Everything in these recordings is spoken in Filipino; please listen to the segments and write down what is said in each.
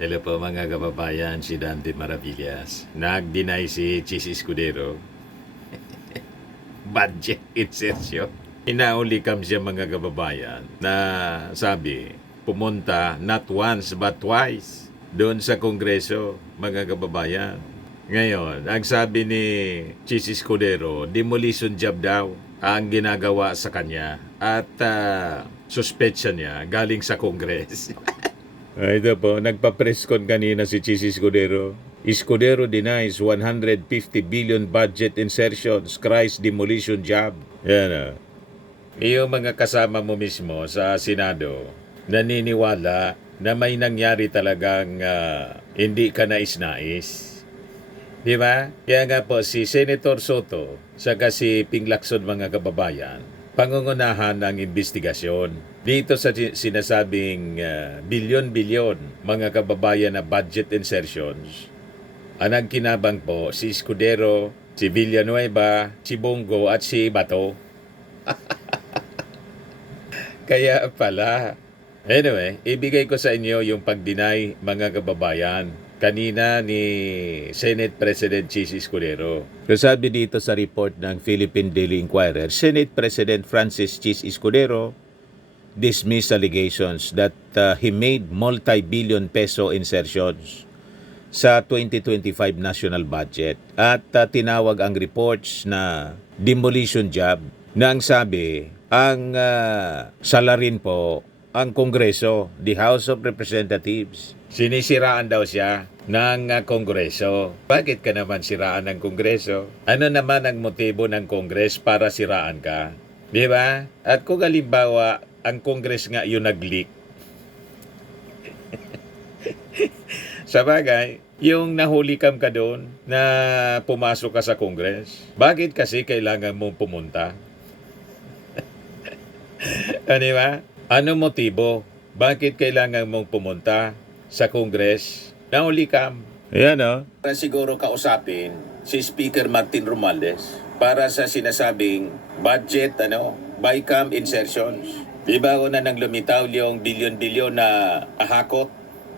Hello po mga kababayan, si Dante Maravillas. Nag-deny si Chis Escudero. Budget insertion. Inaulikam siya mga kababayan na sabi, pumunta not once but twice doon sa Kongreso mga kababayan. Ngayon, ang sabi ni Chis Escudero, demolition job daw ang ginagawa sa kanya at suspetsya niya galing sa Kongres. Ito po, nagpa-press con kanina si Chis Escudero. Escudero denies 150 billion budget insertions, cries demolition job. Yan o. Yung mga kasama mo mismo sa Senado, naniniwala na may nangyari talagang hindi ka nais-nais. Di ba? Kaya nga po si Senator Soto, saka si Ping Lacson mga kababayan, pangungunahan ng investigasyon dito sa sinasabing bilyon-bilyon mga kababayan na budget insertions. Ang kinabang po si Escudero, si Villanueva, si Bongo at si Bato. Kaya pala. Anyway, ibigay ko sa inyo yung pag-deny mga kababayan kanina ni Senate President Chis Escudero. So sabi dito sa report ng Philippine Daily Inquirer, Senate President Francis Chis Escudero dismissed allegations that he made multi-billion peso insertions sa 2025 national budget at tinawag ang reports na demolition job na ang sabi, ang salarin po ang Kongreso, the House of Representatives. Sinisiraan daw siya ng Kongreso. Bakit ka naman siraan ng Kongreso? Ano naman ang motibo ng Kongres para siraan ka? Di ba? At kung halimbawa, ang Kongres nga yung nag-leak. Sa bagay, yung nahulikam ka doon na pumasok ka sa Kongres, bakit kasi kailangan mong pumunta? Di ba? Ano motibo? Bakit kailangan mong pumunta sa Kongres? Nahulikam. Ayan o. Para siguro kausapin si Speaker Martin Romualdez para sa sinasabing budget, BICAM insertions. Di ba una nang lumitaw yung bilyon-bilyon na ahakot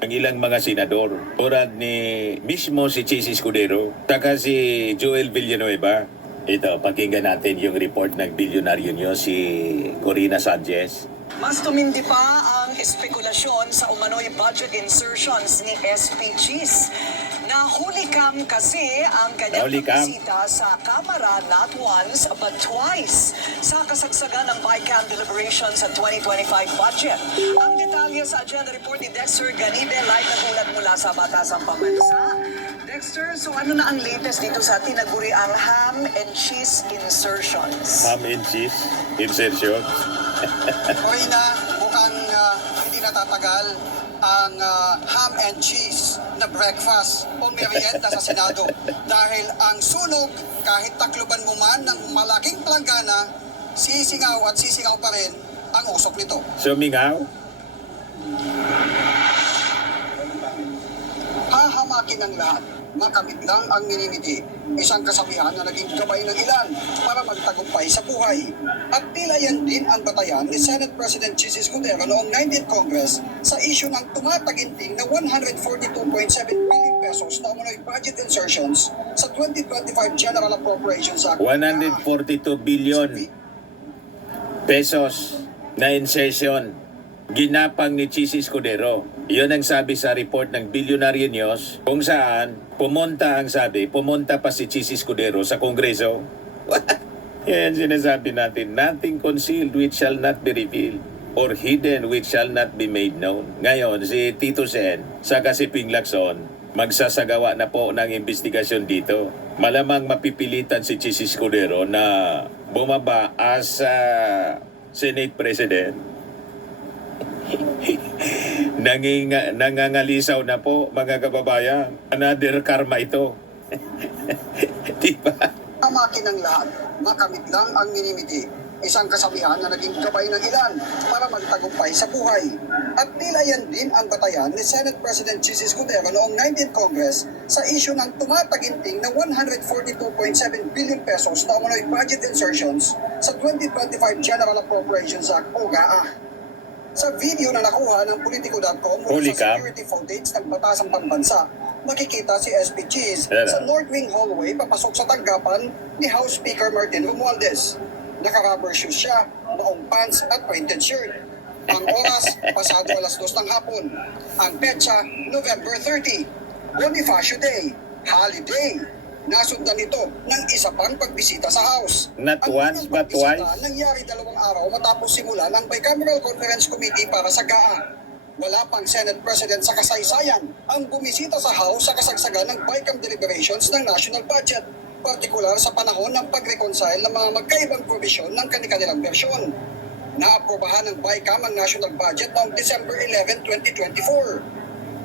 ang ilang mga senador? Tulad ni mismo si Chis Escudero, saka si Joel Villanueva. Ito, pakinggan natin yung report ng bilyonaryo nyo, si Corina Sanchez. Mas tumindi pa ang espekulasyon sa umano'y budget insertions ni SP Chis. Nahulikam kasi ang kanyang pagbisita sa Kamara not once but twice sa kasagsagan ng BICAM deliberations sa 2025 budget. Ang detalye sa agenda report ni Dexter Ganibe, live nagulat mula sa Batasang Pambansa. Dexter, so ano na ang latest dito sa tinaguri ang ham and cheese insertions? Ham and cheese insertions? Corina, mukhang hindi natatagal ang ham and cheese na breakfast o merienda sa Senado dahil ang sunog, kahit takluban mo man ng malaking planggana, sisingaw at sisingaw pa rin ang usok nito. Sumingaw? Hahamakin ng lahat, makamit lang ang minimiti. Isang kasabihan na naging gabay ng ilan para magtagumpay sa buhay. At tila yan din ang batayan ni Senate President Chis Escudero noong 19th Congress sa issue ng tumataginting na 142.7 billion pesos na umano'y budget insertions sa 2025 General Appropriations Act. 142 billion pesos na insertion ginapang ni Chis Escudero. Iyon ang sabi sa report ng Billionaire News kung saan pumunta pa si Chis Escudero sa Kongreso. Yan sinasabi natin, nothing concealed which shall not be revealed or hidden which shall not be made known. Ngayon, si Tito Sen, saka si Ping Lacson, magsasagawa na po ng investigasyon dito. Malamang mapipilitan si Chis Escudero na bumaba as Senate President. Nangangalisaw na po mga kababayan. Another karma ito. Diba? Hahamakin ng lahat, makamit lang ang minimiti. Isang kasabihan na naging gabay ng ilan para magtagumpay sa buhay. At tila yan din ang batayan ni Senate President Chis Escudero noong 19th Congress sa issue ng tumataginting na 142.7 billion pesos na umano'y budget insertions sa 2025 General Appropriations Act o GAA. Sa video na nakuha ng Politico.com mula Huli sa ka? security footage ng Batasang Pambansa, makikita si SP Cheese Ayan. sa North Wing hallway papasok sa tanggapan ni House Speaker Martin Romualdez. Naka-rubber shoes siya, maong pants at printed shirt. Ang oras, pasado alas 2 ng hapon. Ang petsa, November 30. Bonifacio Day, holiday. Nasundan ito ng isa pang pagbisita sa House. Not Ang once, unang but pagbisita twice. nangyari 2 araw matapos simula ng Bicameral Conference Committee para sa GAA. Wala pang Senate President sa kasaysayan ang bumisita sa House sa kasagsagan ng BICAM deliberations ng national budget, partikular sa panahon ng pag-reconcile ng mga magkaibang provision ng kanilang bersyon. Naaprobahan ng BICAM ang national budget noong December 11, 2024.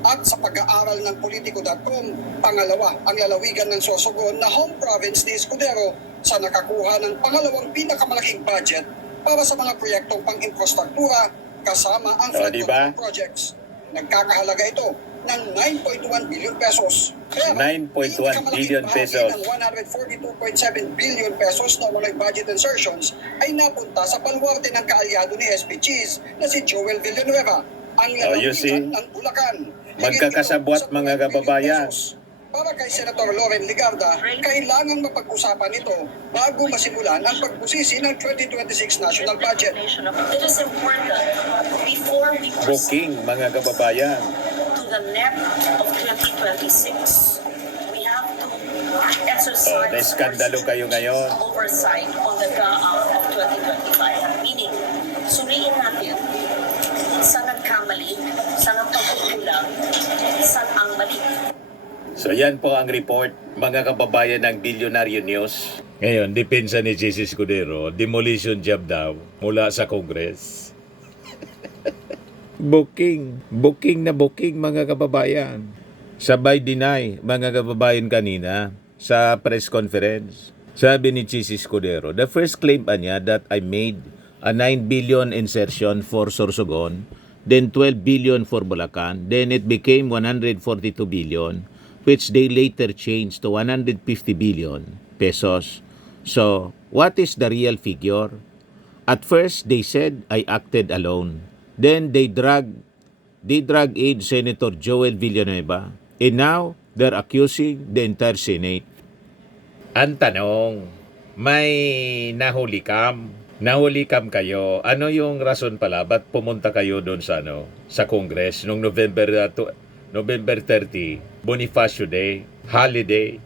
At sa pag-aaral ng Politico.com, pangalawa ang lalawigan ng Sorsogon na home province ni Escudero sa nakakuha ng pangalawang pinakamalaking budget para sa mga proyektong pang-infrastruktura kasama ang flood diba? control projects. Nagkakahalaga ito ng 9.1 billion pesos. Pero 9.1 billion pesos. ng 142.7 billion pesos na mga budget insertions ay napunta sa palwarte ng kaalyado ni SP Cheese na si Joel Villanueva, ang you see? lalawigan ng Bulacan. Magkakasabwat, mga kababayan. Para kay Senator Loren Ligarda, kailangang mapag-usapan ito bago masimulan ang pagbusisi ng 2026 national budget. It is important before we proceed Booking, mga kababayan. to the NEP of 2026. We have to exercise Naiskandalo kayo ngayon. oversight on the GAA of 2025. Meaning, suriin natin saan nagkamali, saan ang pagkukulang, saan ang mali. So yan po ang report, mga kababayan ng Billionaire News. Ngayon, depensa ni Jesus Escudero, demolition job daw mula sa Congress. Booking na booking, mga kababayan. Sabay deny, mga kababayan kanina sa press conference. Sabi ni Jesus Escudero, the first claim pa niya that I made a 9 billion insertion for Sorsogon, then 12 billion for Bulacan, then it became 142 billion, which they later changed to 150 billion pesos. So, what is the real figure? At first, they said I acted alone. Then they drag in Senator Joel Villanueva, and now they're accusing the entire Senate. Ang tanong, may nahuli kam kayo. Ano yung rason pala? Ba't pumunta kayo doon sa, sa Congress noong November 30, Bonifacio Day, holiday?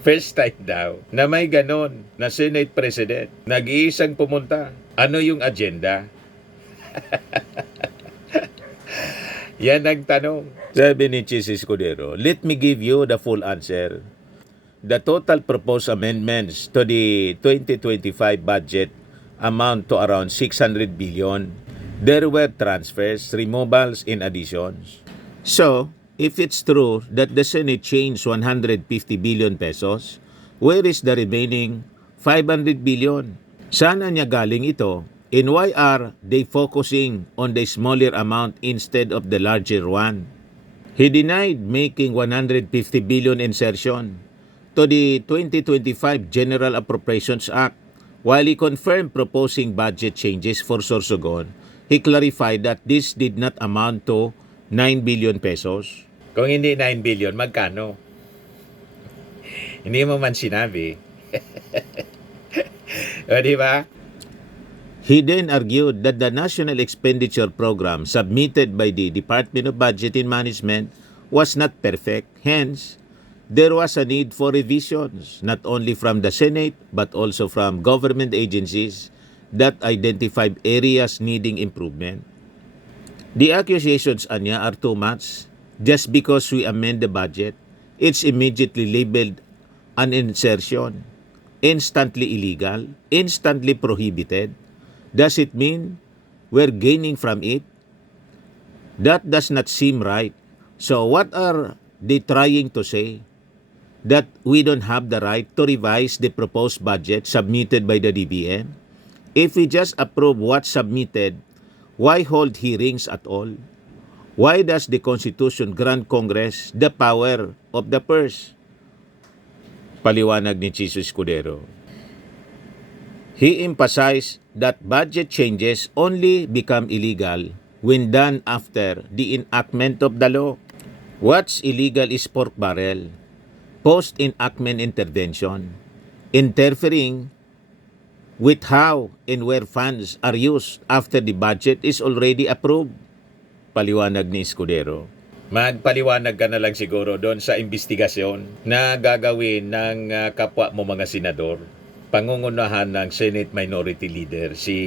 First time daw na may ganon na Senate President. Nag-iisang pumunta. Ano yung agenda? Yan ang tanong. Sabi ni Jesus Escudero, let me give you the full answer. The total proposed amendments to the 2025 budget amount to around 600 billion. There were transfers, removals, and additions. So, if it's true that the Senate changed 150 billion pesos, where is the remaining 500 billion? Sana niya galing ito? And why are they focusing on the smaller amount instead of the larger one? He denied making 150 billion insertion to the 2025 General Appropriations Act. While he confirmed proposing budget changes for Sorsogon, he clarified that this did not amount to 9 billion pesos. Kung hindi 9 billion, magkano? Hindi mo man sinabi. O, di ba? He then argued that the National Expenditure Program submitted by the Department of Budget and Management was not perfect. Hence, there was a need for revisions, not only from the Senate, but also from government agencies that identified areas needing improvement. The accusations, Anya, are too much. Just because we amend the budget, it's immediately labeled an insertion, instantly illegal, instantly prohibited. Does it mean we're gaining from it? That does not seem right. So what are they trying to say? That we don't have the right to revise the proposed budget submitted by the DBM? If we just approve what's submitted, why hold hearings at all? Why does the Constitution grant Congress the power of the purse? Paliwanag ni Jesus Escudero. He emphasized that budget changes only become illegal when done after the enactment of the law. What's illegal is pork barrel, post-enactment intervention, interfering with how and where funds are used after the budget is already approved. Paliwanag ni Escudero. Magpaliwanag ka na lang siguro doon sa investigasyon na gagawin ng kapwa mo mga senador. Pangungunahan ng Senate Minority Leader si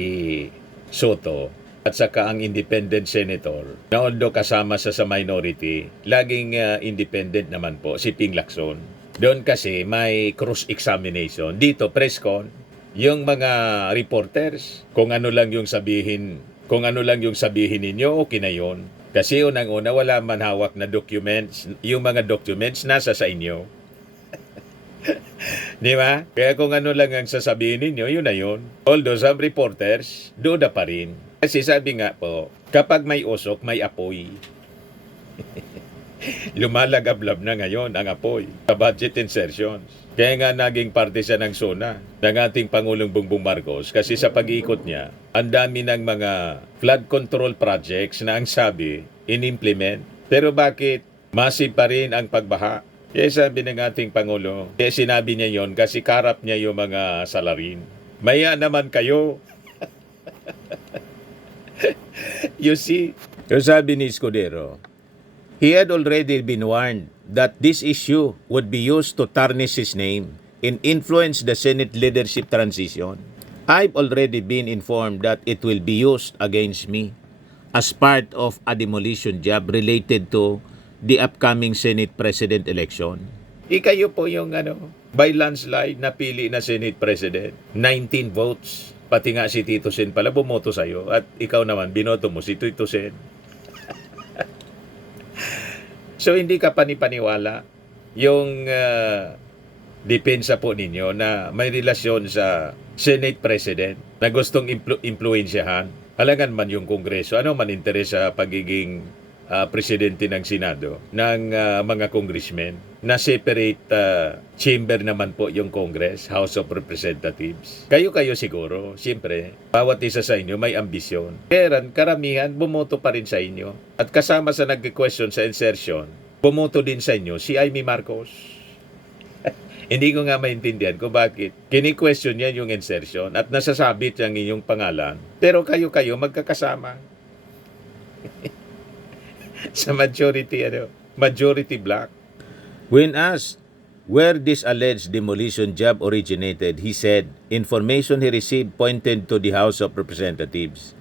Soto at saka ang independent senator na although kasama sa minority, laging independent naman po si Ping Lacson. Doon kasi may cross-examination. Dito, press con, yung mga reporters, kung ano lang yung sabihin ninyo, okay na yun. Kasi unang-una, wala man hawak na documents. Yung mga documents nasa sa inyo. Di ba? Kaya kung ano lang ang sasabihin ninyo, yun na yun. Although some reporters, duda pa rin. Kasi sabi nga po, kapag may usok, may apoy. Lumalagablab na ngayon ang apoy sa budget insertions. Kaya nga naging parte siya ng SONA ng ating Pangulong Bongbong Marcos kasi sa pag-iikot niya, ang dami ng mga flood control projects na ang sabi, in-implement. Pero bakit massive pa rin ang pagbaha? Kaya sabi ng ating Pangulo, kaya sinabi niya yon kasi karap niya yung mga salarin. Maya naman kayo. You see? So sabi ni Escudero, he had already been warned that this issue would be used to tarnish his name and influence the Senate leadership transition. I've already been informed that it will be used against me as part of a demolition job related to the upcoming Senate President election. Kayo po yung by landslide napili na Senate President. 19 votes. Pati nga si Tito Sen pala bumoto sa'yo at ikaw naman binoto mo si Tito Sen. So hindi ka panipaniwala yung depensa po ninyo na may relasyon sa Senate President na gustong impluensyahan. Halangan man yung Kongreso, ano man interes sa pagiging presidente ng Senado, ng mga congressmen, na separate chamber naman po yung Congress, House of Representatives. Kayo siguro, siyempre, bawat isa sa inyo may ambisyon. Pero karamihan, bumoto pa rin sa inyo. At kasama sa nag-question sa insertion, bumoto din sa inyo si Amy Marcos. Hindi ko nga maintindihan kung bakit kini-question niya yung insertion at nasasabit ang inyong pangalan. Pero kayo magkakasama. Sa majority black. When asked where this alleged demolition job originated, he said information he received pointed to the House of Representatives.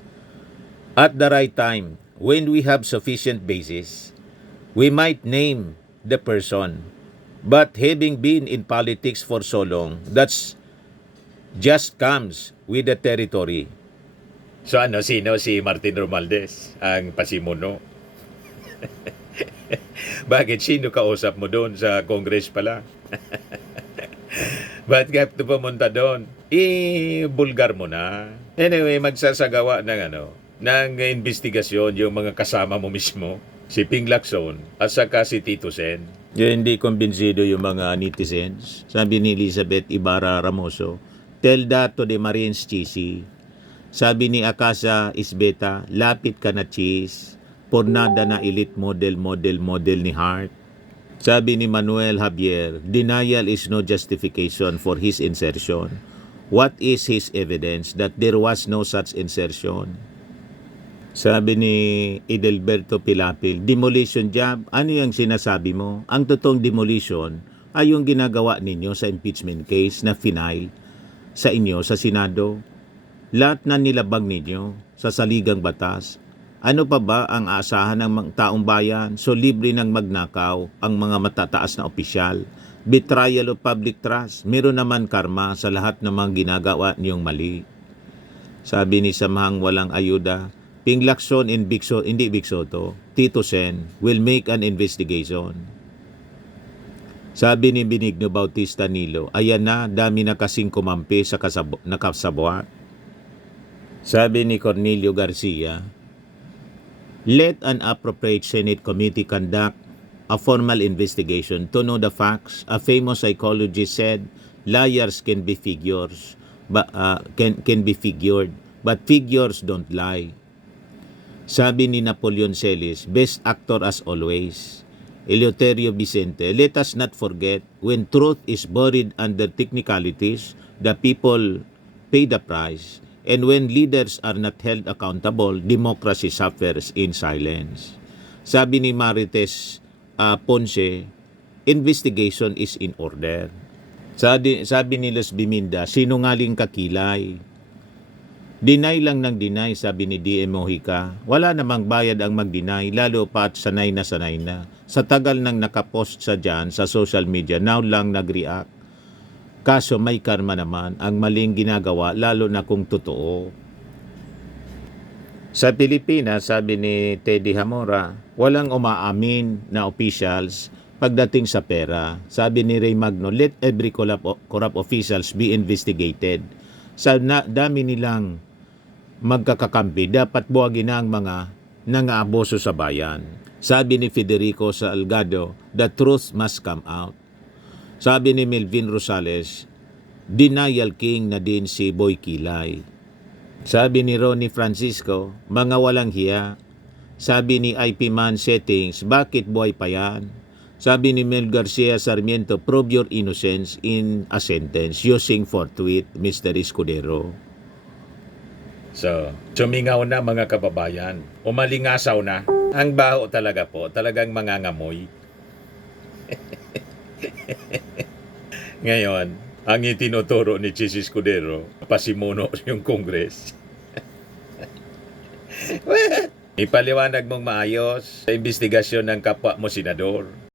At the right time, when we have sufficient basis, we might name the person. But having been in politics for so long, that's just comes with the territory. So sino si Martin Romualdez, ang pasimuno? Bakit? Sino kausap mo doon sa Congress pala? Bakit ka pumunta doon? Bulgar mo na. Anyway, magsasagawa ng investigasyon yung mga kasama mo mismo. Si Ping Lacson at saka si Tito Sen. Hindi kumbinsido yung mga netizens. Sabi ni Elizabeth Ibarra Ramoso, tell that to the Marines, Chisi. Sabi ni Akasa Isbeta, lapit ka na, Chis. Pornada na elite model ni Hart. Sabi ni Manuel Javier, denial is no justification for his insertion. What is his evidence that there was no such insertion? Sabi ni Edelberto Pilapil, demolition job, ano yung sinasabi mo? Ang totoong demolition ay yung ginagawa ninyo sa impeachment case na final sa inyo sa Senado. Lahat na nilabag ninyo sa saligang batas. Ano pa ba ang aasahan ng mga taong bayan? So libre ng magnakaw ang mga matataas na opisyal. Betrayal of public trust. Meron naman karma sa lahat ng mga ginagawa niyong mali. Sabi ni Samahang Walang Ayuda, Ping Lacson hindi Big Soto, Tito Sen will make an investigation. Sabi ni Benigno Bautista Nilo, ayan na, dami na kasing kumampi sa kasabwat. Sabi ni Cornelio Garcia, let an appropriate Senate committee conduct a formal investigation to know the facts. A famous psychologist said, liars can be figures. can be figured. But figures don't lie. Sabi ni Napoleon Celis, best actor as always. Eleuterio Vicente, let us not forget, when truth is buried under technicalities, the people pay the price. And when leaders are not held accountable, democracy suffers in silence. Sabi ni Marites Ponce, investigation is in order. Sabi ni Los Biminda, sinungaling kakilay. Deny lang ng deny, sabi ni D.M. Mojica. Wala namang bayad ang mag-deny, lalo pa't sanay na sanay na. Sa tagal nang nakapost sa dyan sa social media, now lang nag-react. Kaso may karma naman ang maling ginagawa, lalo na kung totoo. Sa Pilipinas, sabi ni Teddy Hamora, walang umaamin na officials pagdating sa pera. Sabi ni Ray Magno, let every corrupt officials be investigated. Sa dami nilang magkakakampi, dapat buwagin na ang mga nangaaboso sa bayan. Sabi ni Federico Salgado, the truth must come out. Sabi ni Melvin Rosales, denial king na din si Boy Kilay. Sabi ni Ronnie Francisco, mga walang hiya. Sabi ni IP Man Settings, bakit buhay pa yan? Sabi ni Mel Garcia Sarmiento, prove your innocence in a sentence using forthwith, Mr. Escudero. So, sumingaw na mga kababayan. Umalingasaw na. Ang baho talaga po, talagang mangangamoy. Ngayon, ang itinuturo ni Chis Escudero, pasimuno yung Congress. Ipaliwanag mong maayos sa investigasyon ng kapwa mo senador.